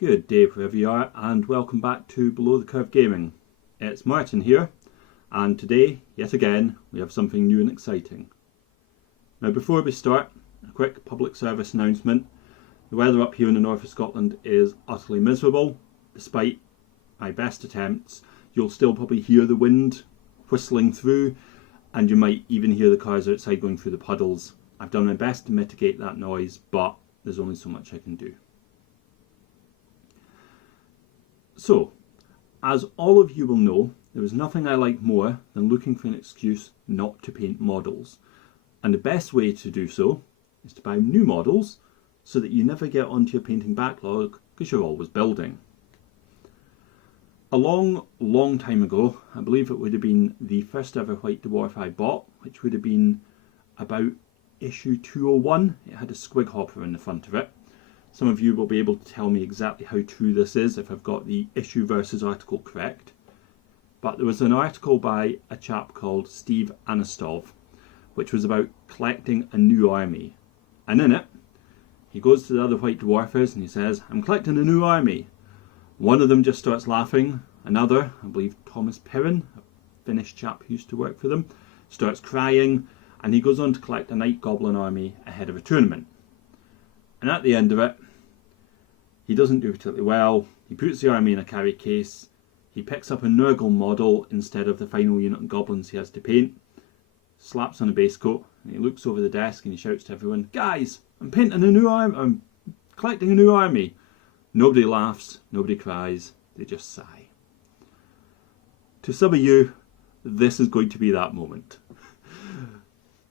Good day wherever you are, and welcome back to Below the Curve Gaming. It's Martin here, and today, yet again, we have something new and exciting. Now before we start, a quick public service announcement. The weather up here in the north of Scotland is utterly miserable. Despite my best attempts, you'll still probably hear the wind whistling through, and you might even hear the cars outside going through the puddles. I've done my best to mitigate that noise, but there's only so much I can do. So, as all of you will know, there is nothing I like more than looking for an excuse not to paint models. And the best way to do so is to buy new models so that you never get onto your painting backlog because you're always building. A long time ago, I believe it would have been the first ever White Dwarf I bought, which would have been about issue 201. It had a squig hopper in the front of it. Some of you will be able to tell me exactly how true this is if I've got the issue versus article correct. But there was an article by a chap called Steve Anastov, which was about collecting a new army. And in it, he goes to the other White Dwarfers and he says, "I'm collecting a new army." One of them just starts laughing. Another, I believe Thomas Perrin, a Finnish chap who used to work for them, starts crying, and he goes on to collect a Night Goblin army ahead of a tournament. And at the end of it, he doesn't do particularly well. He puts the army in a carry case. He picks up a Nurgle model instead of the final unit of goblins he has to paint, slaps on a base coat, and he looks over the desk and he shouts to everyone, "Guys, I'm painting a new army. I'm collecting a new army." Nobody laughs, nobody cries, they just sigh. To some of you, this is going to be that moment.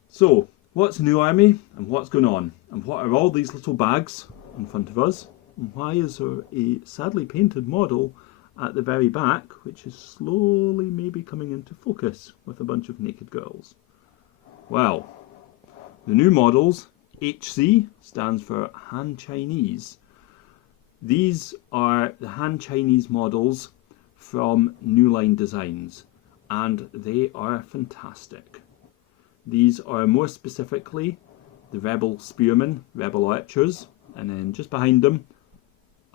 So, what's a new army, and what's going on, and what are all these little bags in front of us, and why is there a sadly painted model at the very back which is slowly maybe coming into focus with a bunch of naked girls? Well, the new models, HC, stands for Han Chinese. These are the Han Chinese models from Newline Designs, and they are fantastic. These are more specifically the Rebel Spearmen, Rebel Archers, and then just behind them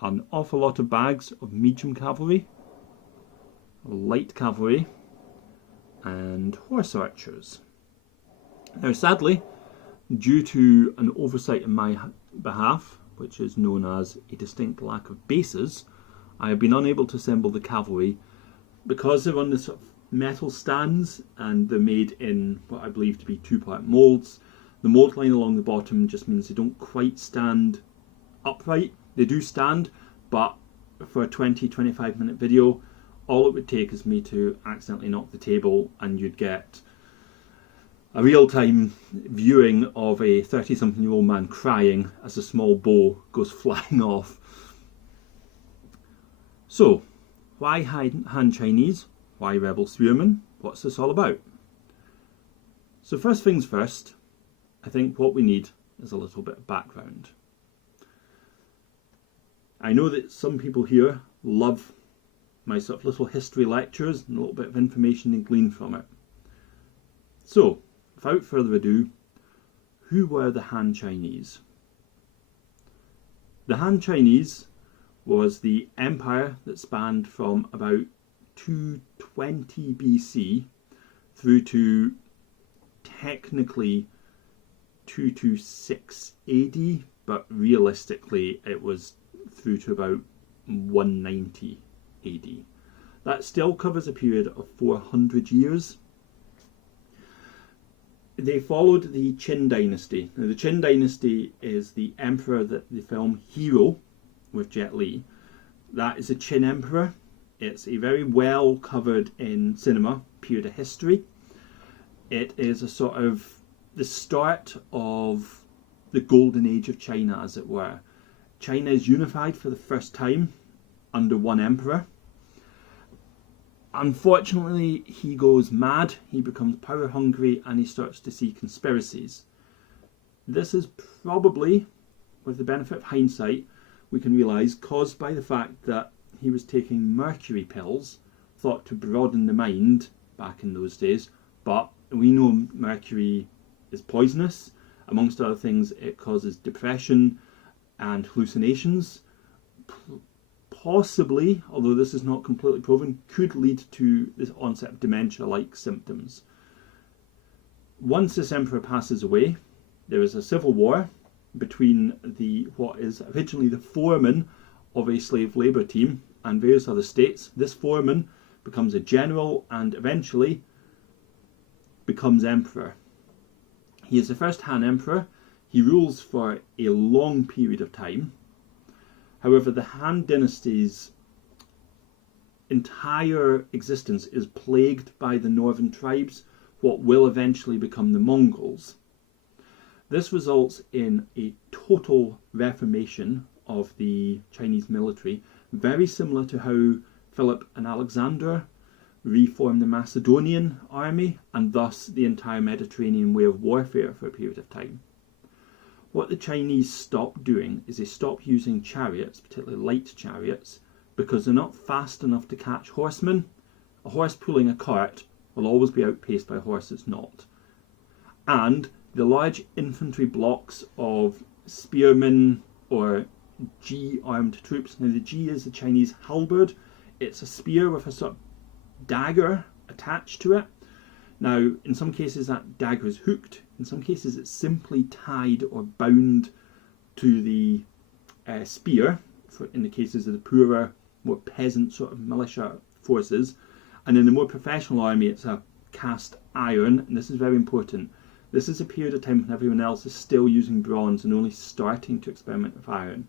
an awful lot of bags of medium cavalry, light cavalry, and horse archers. Now sadly, due to an oversight on my behalf, which is known as a distinct lack of bases, I have been unable to assemble the cavalry because they're on the sort of metal stands and they're made in what I believe to be two-part moulds. The mould line along the bottom just means they don't quite stand upright. They do stand, but for a 20-25 minute video, all it would take is me to accidentally knock the table and you'd get a real-time viewing of a 30-something-year-old man crying as a small bow goes flying off. So, why Han Chinese? Why Rebel Spearmen? What's this all about? So first things first, I think what we need is a little bit of background. I know that some people here love my sort of little history lectures and a little bit of information they glean from it. So, without further ado, who were the Han Chinese? The Han Chinese was the empire that spanned from about 220 BC through to technically 226 AD, but realistically it was through to about 190 AD. That still covers a period of 400 years. They followed the Qin Dynasty. Now, the Qin Dynasty is the emperor that the film Hero with Jet Li. That is a Qin emperor. It's a very well covered in cinema period of history. It is a sort of the start of the golden age of China, as it were. China is unified for the first time under one emperor. Unfortunately, he goes mad, he becomes power hungry, and he starts to see conspiracies. This is probably, with the benefit of hindsight, we can realise caused by the fact that he was taking mercury pills, thought to broaden the mind back in those days, but we know mercury is poisonous. Amongst other things, it causes depression and hallucinations. possibly, although this is not completely proven, could lead to this onset of dementia-like symptoms. Once this emperor passes away, there is a civil war between what is originally the foreman of a slave labour team and various other states. This foreman becomes a general and eventually becomes emperor. He is the first Han emperor. He rules for a long period of time. However, the Han dynasty's entire existence is plagued by the northern tribes, what will eventually become the Mongols. This results in a total reformation of the Chinese military, very similar to how Philip and Alexander reformed the Macedonian army and thus the entire Mediterranean way of warfare for a period of time. What the Chinese stopped doing is they stopped using chariots, particularly light chariots, because they're not fast enough to catch horsemen. A horse pulling a cart will always be outpaced by a horse that's not. And the large infantry blocks of spearmen or G-armed troops. Now the G is the Chinese halberd. It's a spear with a sort of dagger attached to it. Now in some cases that dagger is hooked. In some cases it's simply tied or bound to the spear, in the cases of the poorer, more peasant sort of militia forces. And in the more professional army it's a cast iron, and this is very important. This is a period of time when everyone else is still using bronze and only starting to experiment with iron.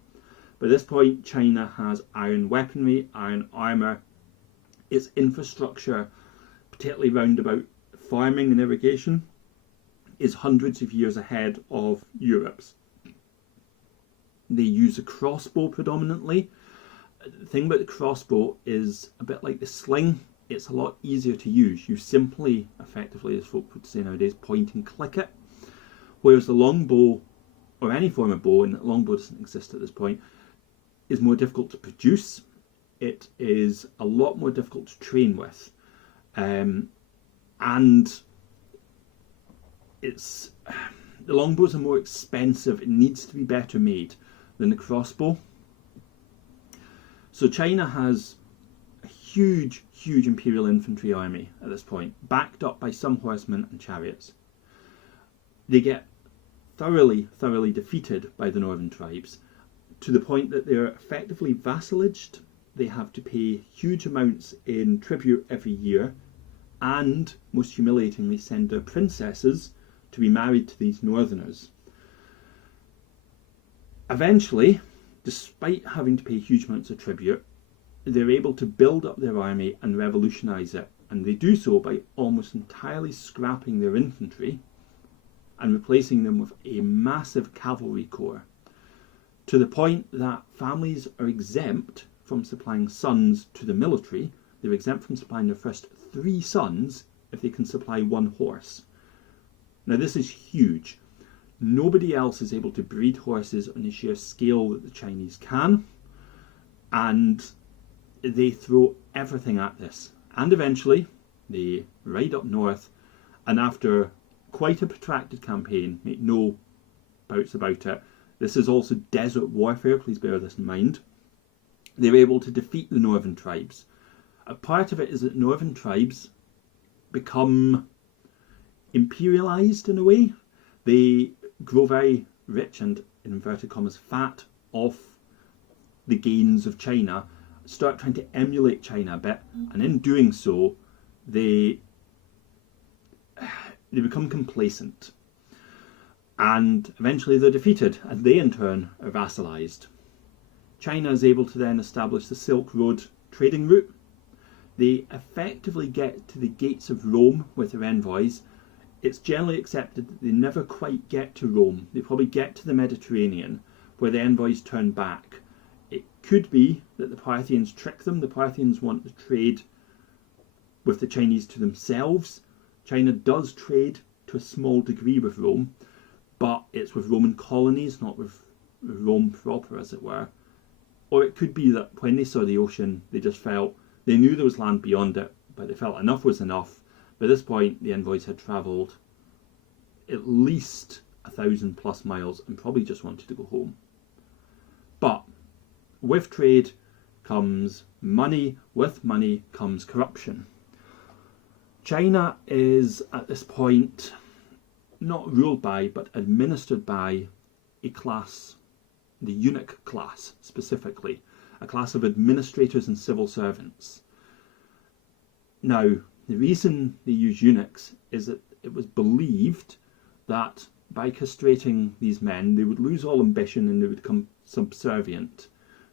By this point, China has iron weaponry, iron armour. Its infrastructure, particularly round about farming and irrigation, is hundreds of years ahead of Europe's. They use a crossbow predominantly. The thing about the crossbow is a bit like the sling. It's a lot easier to use. You simply, effectively, as folk would say nowadays, point and click it. Whereas the longbow, or any form of bow, and the longbow doesn't exist at this point, is more difficult to produce. It is a lot more difficult to train with. And the longbows are more expensive. It needs to be better made than the crossbow. So China has a huge imperial infantry army at this point, backed up by some horsemen and chariots. They get thoroughly defeated by the northern tribes, to the point that they're effectively vassalaged. They have to pay huge amounts in tribute every year, and most humiliatingly send their princesses to be married to these northerners. Eventually, despite having to pay huge amounts of tribute, they're able to build up their army and revolutionise it, and they do so by almost entirely scrapping their infantry and replacing them with a massive cavalry corps, to the point that families are exempt from supplying sons to the military. They're exempt from supplying their first 3 sons if they can supply 1 horse. Now this is huge. Nobody else is able to breed horses on the sheer scale that the Chinese can, and they throw everything at this. And eventually they ride up north, and after quite a protracted campaign, make no doubts about it, this is also desert warfare, please bear this in mind, they're able to defeat the northern tribes. A part of it is that northern tribes become imperialised in a way. They grow very rich and, in inverted commas, fat off the gains of China, start trying to emulate China a bit, and in doing so, they become complacent. And eventually they're defeated, and they in turn are vassalised. China is able to then establish the Silk Road trading route. They effectively get to the gates of Rome with their envoys. It's generally accepted that they never quite get to Rome. They probably get to the Mediterranean, where the envoys turn back. It could be that the Parthians trick them. The Parthians want to trade with the Chinese to themselves. China does trade to a small degree with Rome, but it's with Roman colonies, not with Rome proper, as it were. Or it could be that when they saw the ocean, they just felt, they knew there was land beyond it, but they felt enough was enough. By this point, the envoys had travelled at least 1,000+ miles and probably just wanted to go home. But with trade comes money, with money comes corruption. China is at this point not ruled by but administered by a class, the eunuch class specifically, a class of administrators and civil servants. Now, the reason they use eunuchs is that it was believed that by castrating these men they would lose all ambition and they would become subservient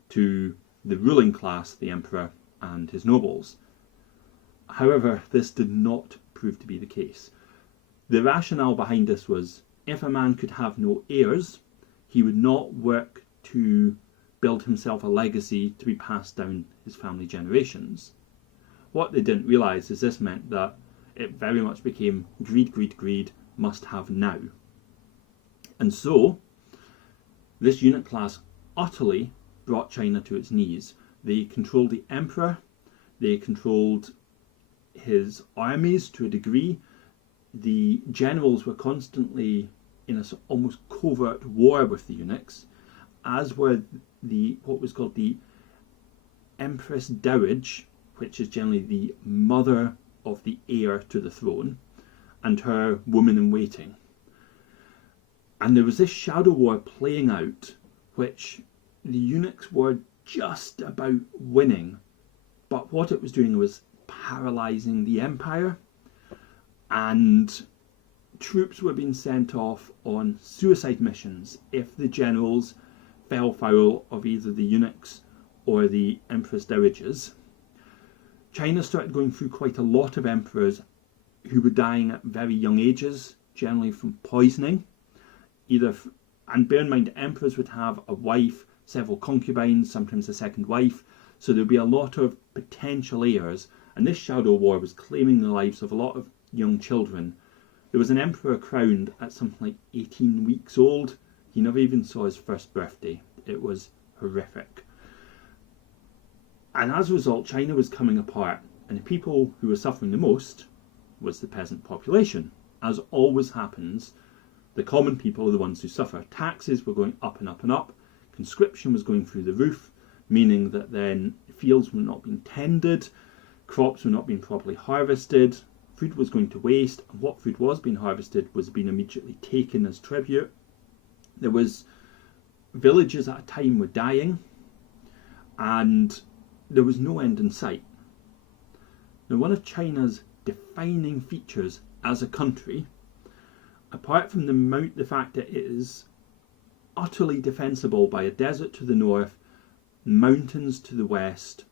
to the ruling class, the emperor and his nobles. However, this did not prove to be the case. The rationale behind this was, if a man could have no heirs, he would not work to build himself a legacy to be passed down his family generations. What they didn't realise is this meant that it very much became greed, greed, greed, must have now. And so, this eunuch class utterly brought China to its knees. They controlled the emperor, they controlled his armies to a degree. The generals were constantly in a almost covert war with the eunuchs, as were what was called the Empress Dowager, which is generally the mother of the heir to the throne, and her woman in waiting. And there was this shadow war playing out, which the eunuchs were just about winning, but what it was doing was paralysing the empire, and troops were being sent off on suicide missions if the generals fell foul of either the eunuchs or the Empress Dowagers. China started going through quite a lot of emperors who were dying at very young ages, generally from poisoning. And bear in mind, emperors would have a wife, several concubines, sometimes a second wife, so there'd be a lot of potential heirs, and this shadow war was claiming the lives of a lot of young children. There was an emperor crowned at something like 18 weeks old. He never even saw his first birthday. It was horrific. And as a result, China was coming apart, and the people who were suffering the most was the peasant population. As always happens, the common people are the ones who suffer. Taxes were going up and up and up. Conscription was going through the roof, meaning that then fields were not being tended, crops were not being properly harvested, food was going to waste, and what food was being harvested was being immediately taken as tribute. There was villages at a time were dying, and there was no end in sight. Now, one of China's defining features as a country, apart from the fact that it is utterly defensible by a desert to the north, mountains to the west,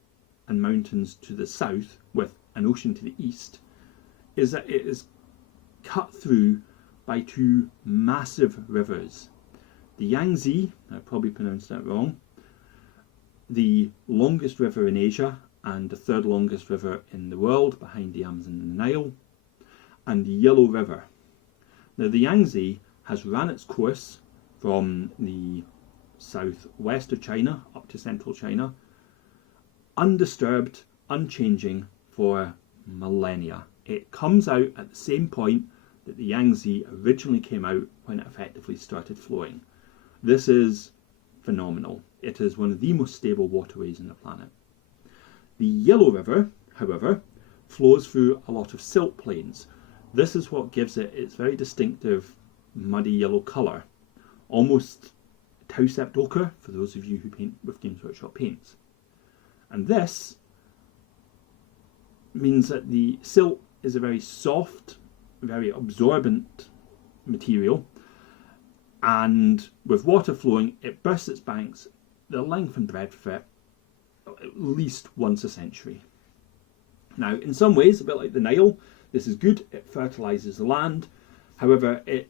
and mountains to the south, with an ocean to the east, is that it is cut through by two massive rivers. The Yangtze, I probably pronounced that wrong, the longest river in Asia and the third longest river in the world behind the Amazon and the Nile, and the Yellow River. Now, the Yangtze has ran its course from the southwest of China up to central China, undisturbed, unchanging for millennia. It comes out at the same point that the Yangtze originally came out when it effectively started flowing. This is phenomenal. It is one of the most stable waterways on the planet. The Yellow River, however, flows through a lot of silt plains. This is what gives it its very distinctive muddy yellow colour, almost tau-stepped ochre for those of you who paint with Games Workshop paints. And this means that the silt is a very soft, very absorbent material, and with water flowing, it bursts its banks the length and breadth of it at least once a century. Now, in some ways, a bit like the Nile, this is good, it fertilises the land. However, it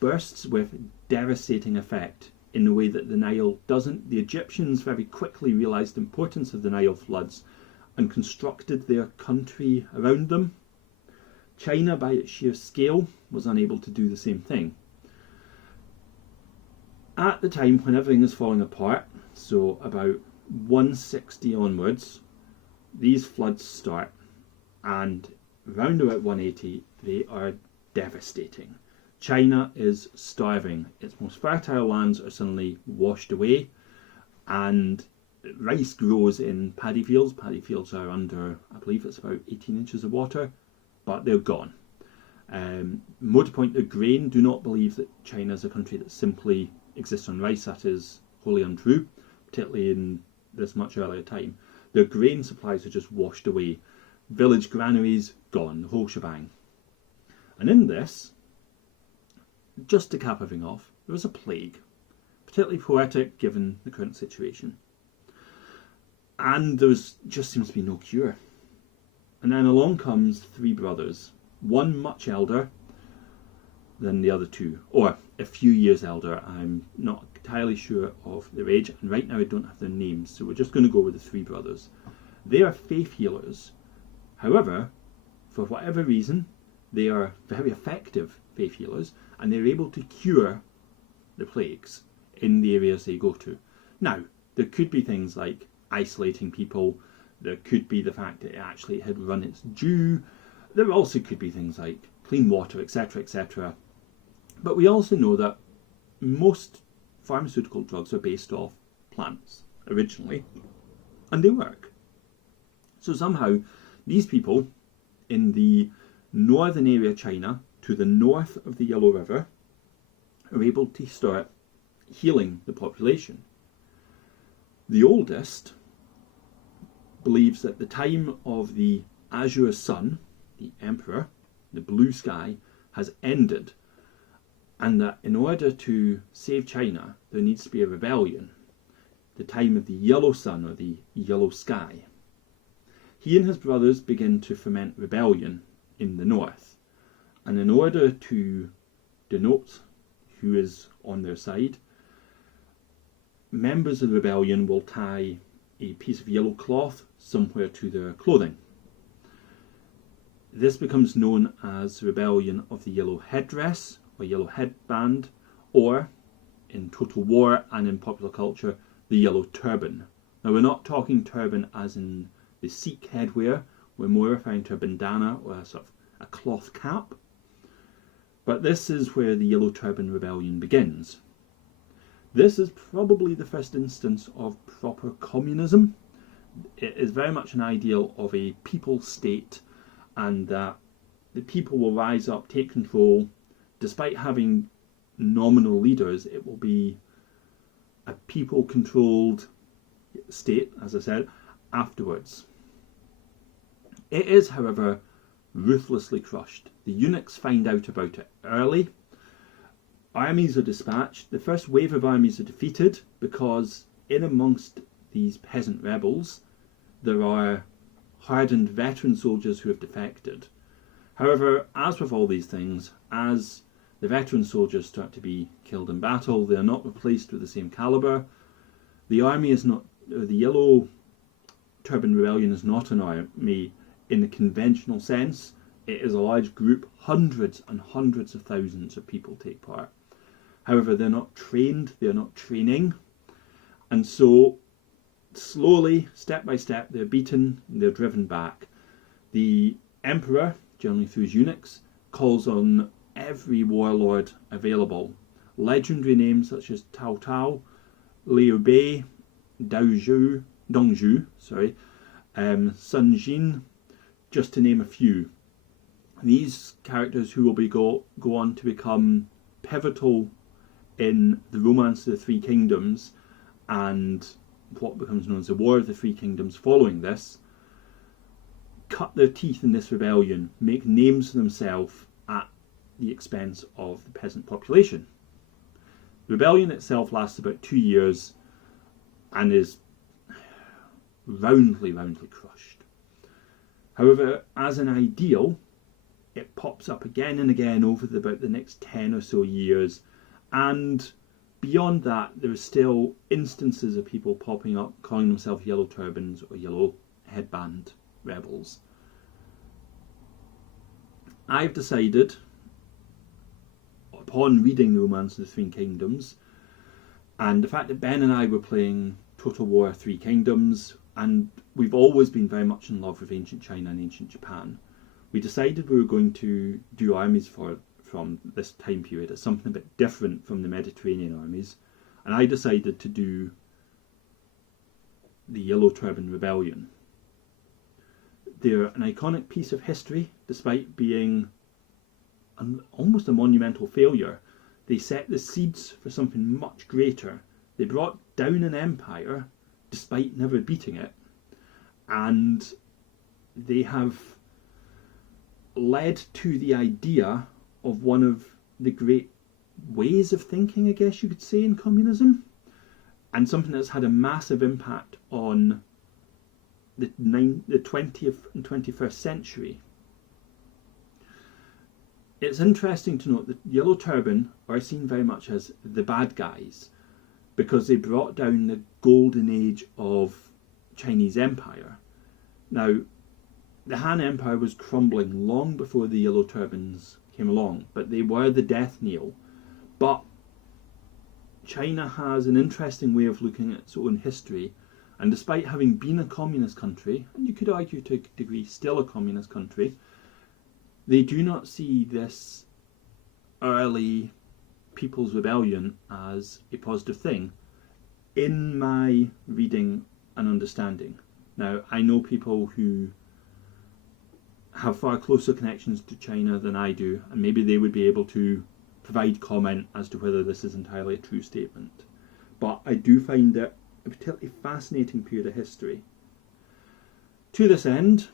bursts with devastating effect in the way that the Nile doesn't. The Egyptians very quickly realised the importance of the Nile floods and constructed their country around them. China, by its sheer scale, was unable to do the same thing. At the time when everything is falling apart, so about 160 onwards, these floods start, and round about 180 they are devastating. China is starving. Its most fertile lands are suddenly washed away, and rice grows in paddy fields. Paddy fields are under, I believe it's about 18 inches of water, but they're gone. More to point, the grain, do not believe that China is a country that simply exists on rice. That is wholly untrue, particularly in this much earlier time. Their grain supplies are just washed away. Village granaries, gone, the whole shebang. And in this, just to cap everything off, there was a plague, particularly poetic given the current situation. And there just seems to be no cure. And then along comes three brothers, one much elder than the other two, or a few years elder. I'm not entirely sure of their age, and right now I don't have their names, so we're just going to go with the three brothers. They are faith healers. However, for whatever reason, they are very effective faith healers, and they're able to cure the plagues in the areas they go to. Now, there could be things like isolating people. There could be the fact that it actually had run its due. There also could be things like clean water, etc., etc. But we also know that most pharmaceutical drugs are based off plants originally, and they work. So somehow these people in the northern area of China, to the north of the Yellow River, are able to start healing the population. The oldest believes that the time of the azure sun, the emperor, the blue sky, has ended, and that in order to save China there needs to be a rebellion, the time of the yellow sun or the yellow sky. He and his brothers begin to foment rebellion in the north, and in order to denote who is on their side, members of the rebellion will tie a piece of yellow cloth somewhere to their clothing. This becomes known as the Rebellion of the Yellow Headdress or Yellow Headband, or in total war and in popular culture, the Yellow Turban. Now, we're not talking turban as in the Sikh headwear, we're more referring to a bandana or a sort of a cloth cap. But this is where the Yellow Turban Rebellion begins. This is probably the first instance of proper communism. It is very much an ideal of a people state, and that the people will rise up, take control. Despite having nominal leaders, it will be a people-controlled state, as I said, afterwards. It is, however, ruthlessly crushed. The eunuchs find out about it early. Armies are dispatched. The first wave of armies are defeated because in amongst these peasant rebels there are hardened veteran soldiers who have defected. However, as with all these things, as the veteran soldiers start to be killed in battle, they are not replaced with the same caliber. The army is not, the Yellow Turban Rebellion is not an army in the conventional sense. It is a large group, hundreds and hundreds of thousands of people take part. However, they're not trained, they're not training, and so slowly, step by step, they're beaten, they're driven back. The emperor, generally through his eunuchs, calls on every warlord available. Legendary names such as Tao Tao, Liu Bei, Dongzhu, Sun Jin, just to name a few. These characters who will go on to become pivotal in the Romance of the Three Kingdoms and what becomes known as the War of the Three Kingdoms following this, cut their teeth in this rebellion, make names for themselves at the expense of the peasant population. The rebellion itself lasts about 2 years and is roundly crushed. However, as an ideal, it pops up again and again over about the next 10 or so years, and beyond that there are still instances of people popping up calling themselves Yellow Turbans or Yellow Headband rebels. I've decided, upon reading the Romance of the Three Kingdoms, and the fact that Ben and I were playing Total War Three Kingdoms, and we've always been very much in love with ancient China and ancient Japan, we decided we were going to do armies from this time period as something a bit different from the Mediterranean armies, and I decided to do the Yellow Turban Rebellion. They're an iconic piece of history, despite being almost a monumental failure. They set the seeds for something much greater. They brought down an empire, despite never beating it, and they have led to the idea of one of the great ways of thinking, I guess you could say, in communism, and something that's had a massive impact on the 20th and 21st century. It's interesting to note that Yellow Turban are seen very much as the bad guys because they brought down the golden age of Chinese empire. Now, the Han Empire was crumbling long before the Yellow Turbans came along, but they were the death knell. But China has an interesting way of looking at its own history, and despite having been a communist country, and you could argue to a degree still a communist country, they do not see this early People's Rebellion as a positive thing, in my reading and understanding. Now, I know people who have far closer connections to China than I do, and maybe they would be able to provide comment as to whether this is entirely a true statement. But I do find it a particularly fascinating period of history. To this end,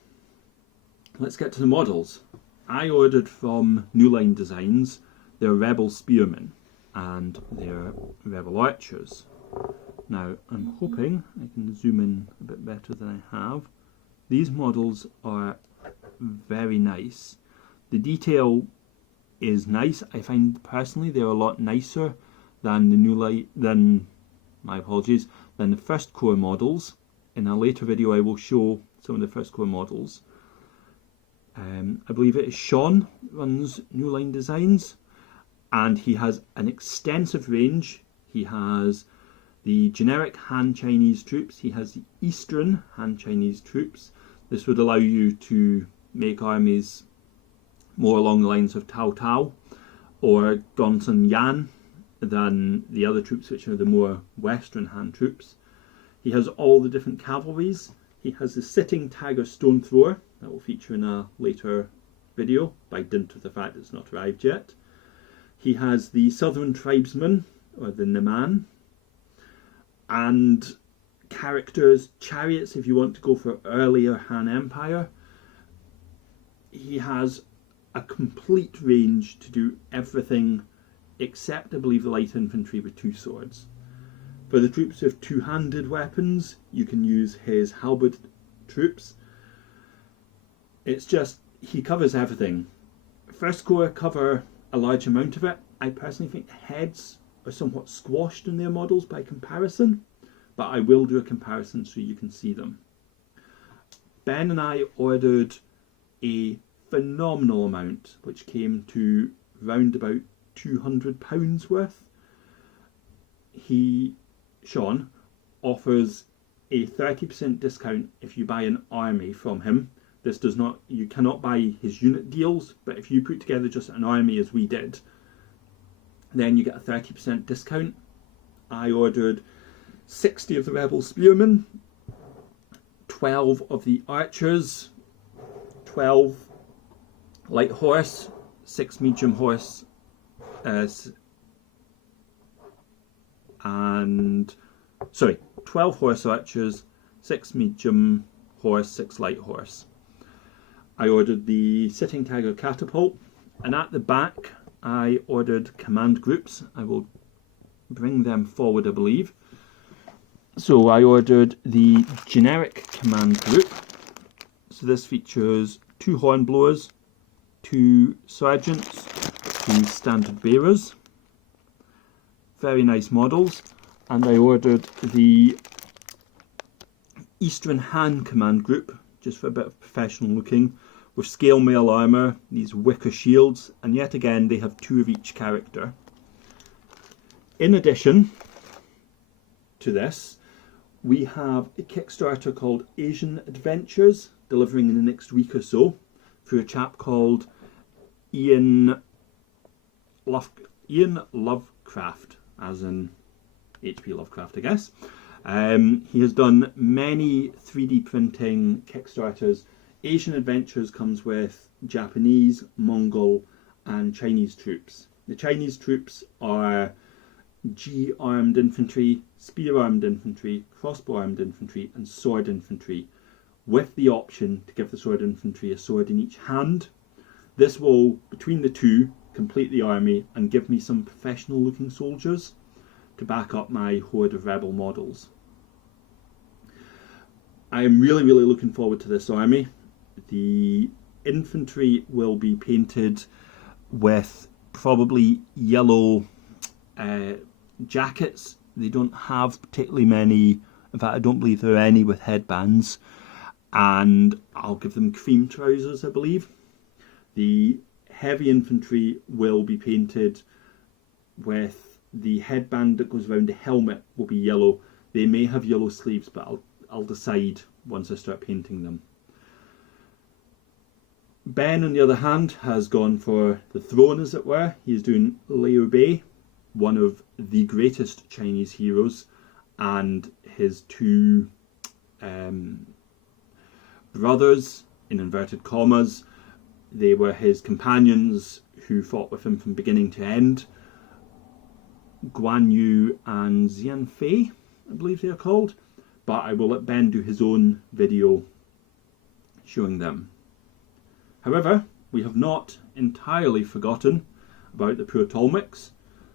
let's get to the models. I ordered from Newline Designs their Rebel Spearmen and their Rebel Archers. Now, I'm hoping I can zoom in a bit better than I have. These models are very nice. The detail is nice. I find personally they're a lot nicer than the than the first core models. In a later video I will show some of the first core models. I believe it is Sean runs Newline Designs, and he has an extensive range. He has the generic Han Chinese troops, he has the Eastern Han Chinese troops. This would allow you to make armies more along the lines of Tao Tao or Gongsun Yan than the other troops, which are the more Western Han troops. He has all the different cavalries. He has the sitting Tiger Stone Thrower that will feature in a later video by dint of the fact it's not arrived yet. He has the Southern Tribesmen, or the Naman, and characters, chariots if you want to go for earlier Han Empire. He has a complete range to do everything except, I believe, the light infantry with 2 swords. For the troops with 2-handed weapons, you can use his halberd troops. It's just, he covers everything. First Corps cover a large amount of it. I personally think the heads are somewhat squashed in their models by comparison, but I will do a comparison so you can see them. Ben and I ordered a phenomenal amount, which came to round about £200 worth. Sean offers a 30% discount if you buy an army from him. This does not, you cannot buy his unit deals, but if you put together just an army as we did, then you get a 30% discount. I ordered 60 of the Rebel Spearmen, 12 of the Archers, 12 light horse, 6 medium horse, and 12 horse archers, 6 medium horse, 6 light horse. I ordered the Sitting Tiger catapult, and at the back I ordered command groups. I will bring them forward, I believe. So I ordered the generic command group. So this features 2 hornblowers, 2 sergeants, 2 standard bearers. Very nice models. And I ordered the Eastern Han command group, just for a bit of professional looking, with scale mail armour, these wicker shields, and yet again they have 2 of each character. In addition to this, we have a Kickstarter called Asian Adventures, delivering in the next week or so, through a chap called Ian Lovecraft, as in H.P. Lovecraft, I guess. He has done many 3D printing Kickstarters. Asian Adventures comes with Japanese, Mongol and Chinese troops. The Chinese troops are G-armed infantry, spear-armed infantry, crossbow-armed infantry and sword infantry, with the option to give the sword infantry a sword in each hand. This will, between the two, complete the army and give me some professional looking soldiers to back up my horde of rebel models. I am really looking forward to this army. The infantry will be painted with probably yellow jackets. They don't have particularly many, in fact I don't believe there are any with headbands, and I'll give them cream trousers, I believe. The heavy infantry will be painted with the headband that goes around the helmet will be yellow. They may have yellow sleeves, but I'll decide once I start painting them. Ben, on the other hand, has gone for the throne, as it were. He's doing Liu Bei, one of the greatest Chinese heroes, and his two brothers, in inverted commas. They were his companions who fought with him from beginning to end. Guan Yu and Xian Fei, I believe they are called. But I will let Ben do his own video showing them. However, we have not entirely forgotten about the Ptolemaics,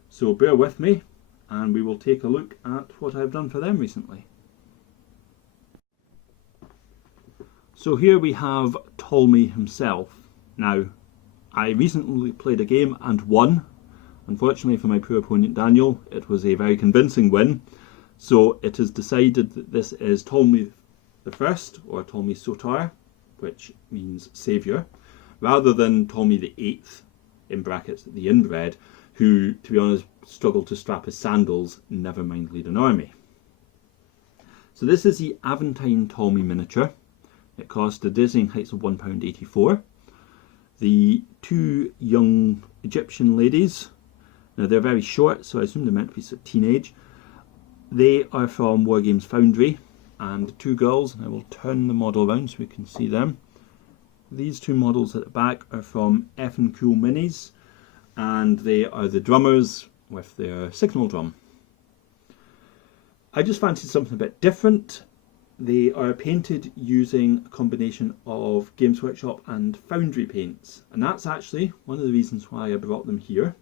so bear with me and we will take a look at what I've done for them recently. So here we have Ptolemy himself. Now, I recently played a game and won. Unfortunately for my poor opponent Daniel, it was a very convincing win. So it is decided that this is Ptolemy the First, or Ptolemy Sotaya, which means saviour, rather than Ptolemy the Eighth, in brackets the inbred, who, to be honest, struggled to strap his sandals, never mind lead an army. So this is the Aventine Ptolemy miniature. It cost a dizzying heights of £1.84. The two young Egyptian ladies, now they're very short, so I assume they're meant to be sort of teenage. They are from Wargames Foundry, and the two girls, and I will turn the model around so we can see them. These two models at the back are from Effin' Cool Minis, and they are the drummers with their signal drum. I just fancied something a bit different. They are painted using a combination of Games Workshop and Foundry paints, and that's actually one of the reasons why I brought them here.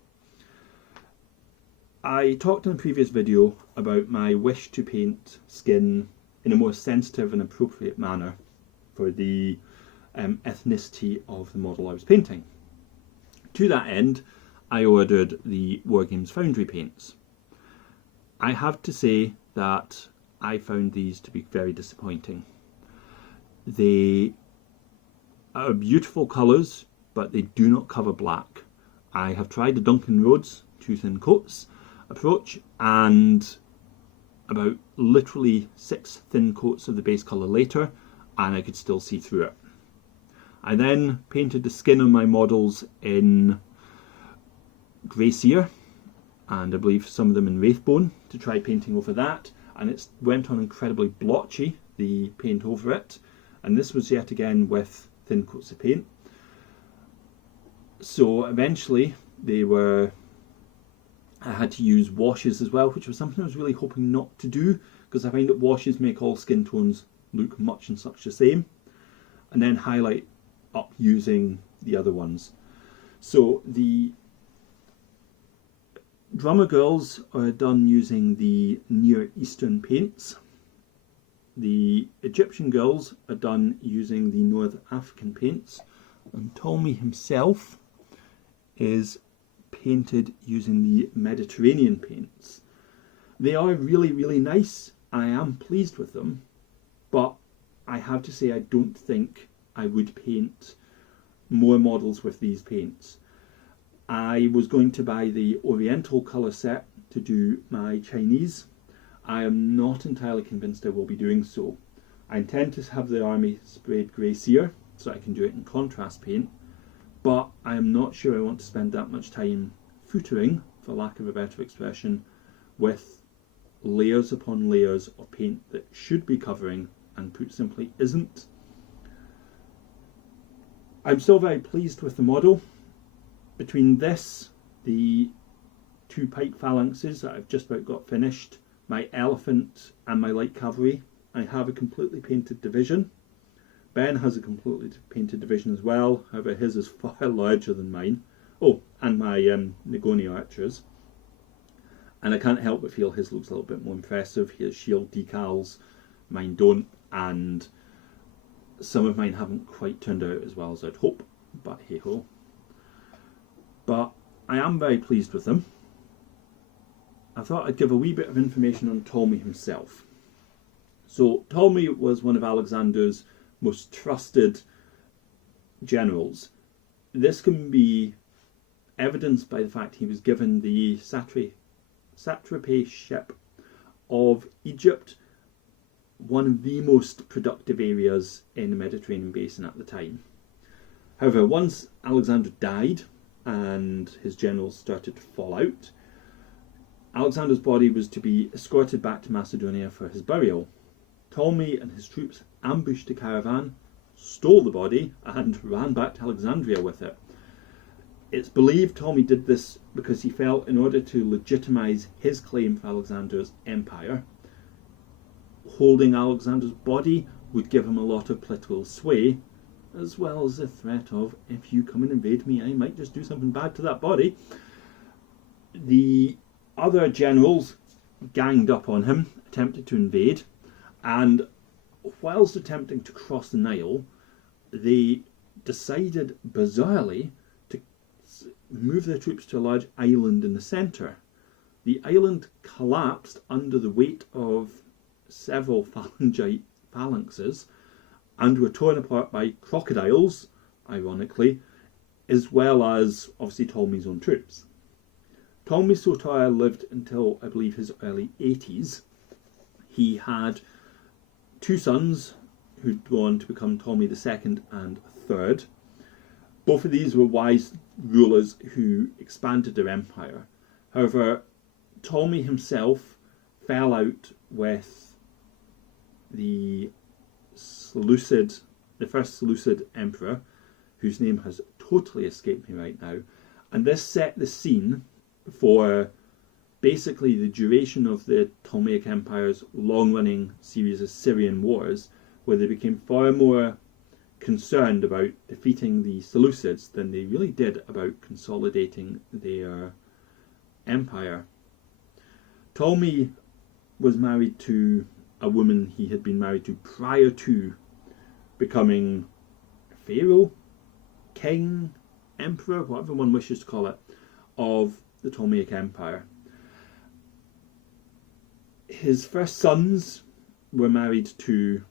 I talked in a previous video about my wish to paint skin in a more sensitive and appropriate manner for the ethnicity of the model I was painting. To that end, I ordered the Wargames Foundry paints. I have to say that I found these to be very disappointing. They are beautiful colours, but they do not cover black. I have tried the Duncan Rhodes two thin coats approach, and about literally 6 thin coats of the base colour later, and I could still see through it. I then painted the skin on my models in grey cere, and I believe some of them in Wraithbone, to try painting over that, and it went on incredibly blotchy, the paint over it, and this was yet again with thin coats of paint. So eventually I had to use washes as well, which was something I was really hoping not to do, because I find that washes make all skin tones look much and such the same, and then highlight up using the other ones. So the drummer girls are done using the Near Eastern paints. The Egyptian girls are done using the North African paints, and Ptolemy himself is painted using the Mediterranean paints. They are really nice. I am pleased with them, but I have to say I don't think I would paint more models with these paints. I was going to buy the Oriental colour set to do my Chinese. I am not entirely convinced I will be doing so. I intend to have the army sprayed grey cere so I can do it in contrast paint, but I am not sure I want to spend that much time footering, for lack of a better expression, with layers upon layers of paint that should be covering and put simply isn't. I'm still very pleased with the model. Between this, the 2 pike phalanxes that I've just about got finished, my elephant and my light cavalry, I have a completely painted division. Ben has a completely painted division as well, however his is far larger than mine. Oh, and my Nagoni archers. And I can't help but feel his looks a little bit more impressive. He has shield decals, mine don't, and some of mine haven't quite turned out as well as I'd hope, but hey ho. But I am very pleased with them. I thought I'd give a wee bit of information on Ptolemy himself. So Ptolemy was one of Alexander's most trusted generals. This can be evidenced by the fact he was given the satrapyship of Egypt, one of the most productive areas in the Mediterranean basin at the time. However, once Alexander died and his generals started to fall out, Alexander's body was to be escorted back to Macedonia for his burial. Ptolemy and his troops ambushed the caravan, stole the body, and ran back to Alexandria with it. It's believed Ptolemy did this because he felt in order to legitimise his claim for Alexander's empire, holding Alexander's body would give him a lot of political sway, as well as the threat of, if you come and invade me, I might just do something bad to that body. The other generals ganged up on him, attempted to invade, and whilst attempting to cross the Nile, they decided bizarrely to move their troops to a large island in the centre. The island collapsed under the weight of several phalanxes and were torn apart by crocodiles, ironically, as well as obviously Ptolemy's own troops. Ptolemy Sotaya lived until I believe his early 80s. He had 2 sons who'd go on to become Ptolemy II and III. Both of these were wise rulers who expanded their empire. However, Ptolemy himself fell out with the first Seleucid emperor, whose name has totally escaped me right now, and this set the scene for basically the duration of the Ptolemaic Empire's long-running series of Syrian wars, where they became far more concerned about defeating the Seleucids than they really did about consolidating their empire. Ptolemy was married to a woman he had been married to prior to becoming pharaoh, king, emperor, whatever one wishes to call it, of the Ptolemaic Empire. His first sons were married to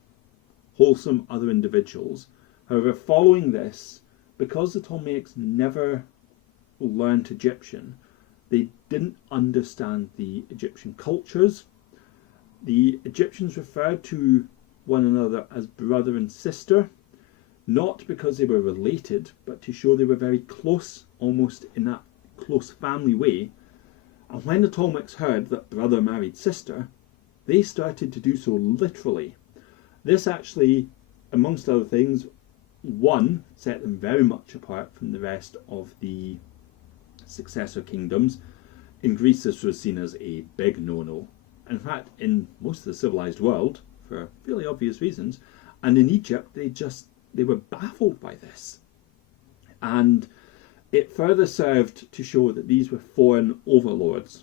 wholesome other individuals. However, following this, because the Ptolemaics never learnt Egyptian, they didn't understand the Egyptian cultures. The Egyptians referred to one another as brother and sister, not because they were related, but to show they were very close, almost in that close family way. And when the Ptolemaics heard that brother married sister, they started to do so literally. This actually, amongst other things, one, set them very much apart from the rest of the successor kingdoms. In Greece, this was seen as a big no-no. In fact, in most of the civilized world, for fairly obvious reasons, and in Egypt, they were baffled by this. And it further served to show that these were foreign overlords.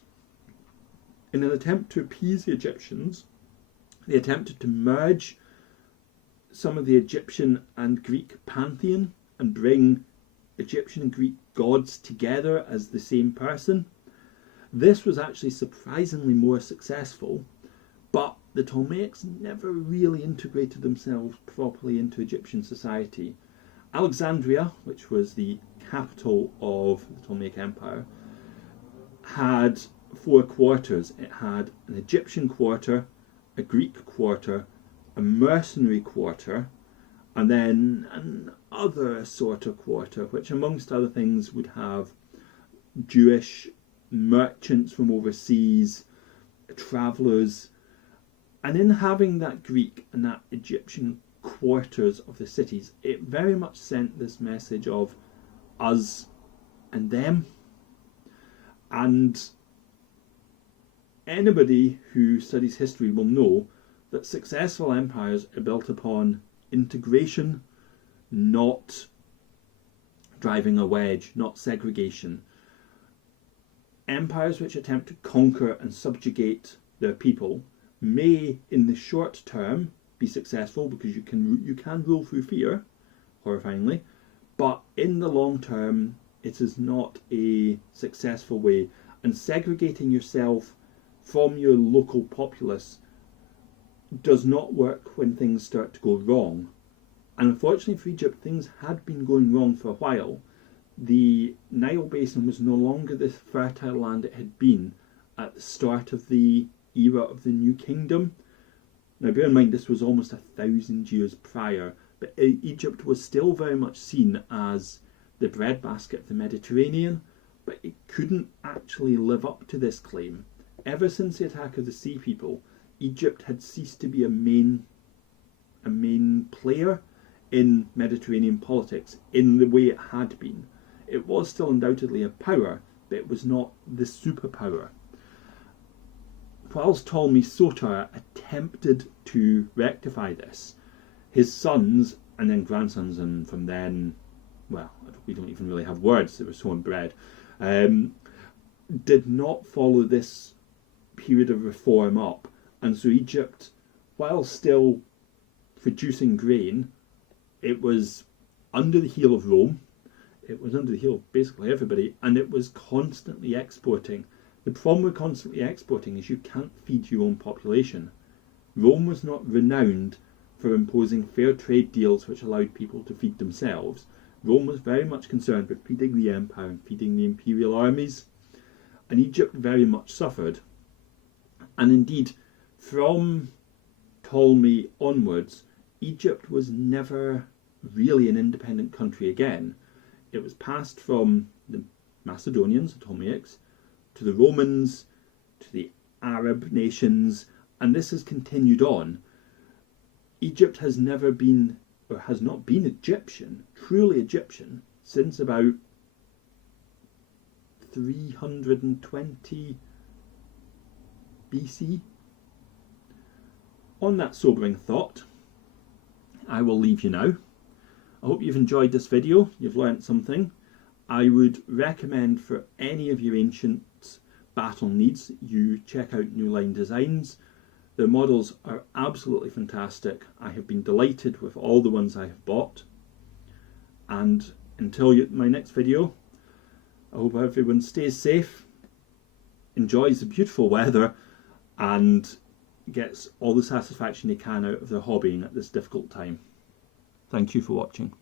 In an attempt to appease the Egyptians, they attempted to merge some of the Egyptian and Greek pantheon and bring Egyptian and Greek gods together as the same person. This was actually surprisingly more successful, but the Ptolemaics never really integrated themselves properly into Egyptian society. Alexandria, which was the capital of the Ptolemaic Empire, had 4 quarters. It had an Egyptian quarter, a Greek quarter, a mercenary quarter, and then another sort of quarter, which amongst other things would have Jewish merchants from overseas, travellers. And in having that Greek and that Egyptian quarters of the cities, it very much sent this message of us and them. And anybody who studies history will know that successful empires are built upon integration, not driving a wedge, not segregation. Empires which attempt to conquer and subjugate their people may, in the short term, be successful because you can rule through fear, horrifyingly, but in the long term, it is not a successful way. And segregating yourself from your local populace does not work when things start to go wrong. And unfortunately for Egypt, things had been going wrong for a while. The Nile basin was no longer the fertile land it had been at the start of the era of the New Kingdom. Now bear in mind, this was almost 1,000 years prior, but Egypt was still very much seen as the breadbasket of the Mediterranean, but it couldn't actually live up to this claim. Ever since the attack of the Sea People, Egypt had ceased to be a main player in Mediterranean politics in the way it had been. It was still undoubtedly a power, but it was not the superpower. Whilst Ptolemy Sotaya attempted to rectify this, his sons and then grandsons, and from then, well, we don't even really have words, they were so inbred, did not follow this period of reform up. And so Egypt, while still producing grain, it was under the heel of Rome, it was under the heel of basically everybody, and it was constantly exporting. The problem with constantly exporting is you can't feed your own population. Rome was not renowned for imposing fair trade deals which allowed people to feed themselves. Rome was very much concerned with feeding the empire and feeding the imperial armies, and Egypt very much suffered. And indeed, from Ptolemy onwards, Egypt was never really an independent country again. It was passed from the Macedonians, the Ptolemaics, to the Romans, to the Arab nations, and this has continued on. Egypt has never been, or has not been Egyptian, truly Egyptian, since about 320 BC. On that sobering thought, I will leave you now. I hope you've enjoyed this video, you've learnt something. I would recommend for any of your ancient battle needs, you check out Newline Designs. The models are absolutely fantastic. I have been delighted with all the ones I have bought. And until my next video, I hope everyone stays safe, enjoys the beautiful weather, and gets all the satisfaction they can out of their hobbying at this difficult time. Thank you for watching.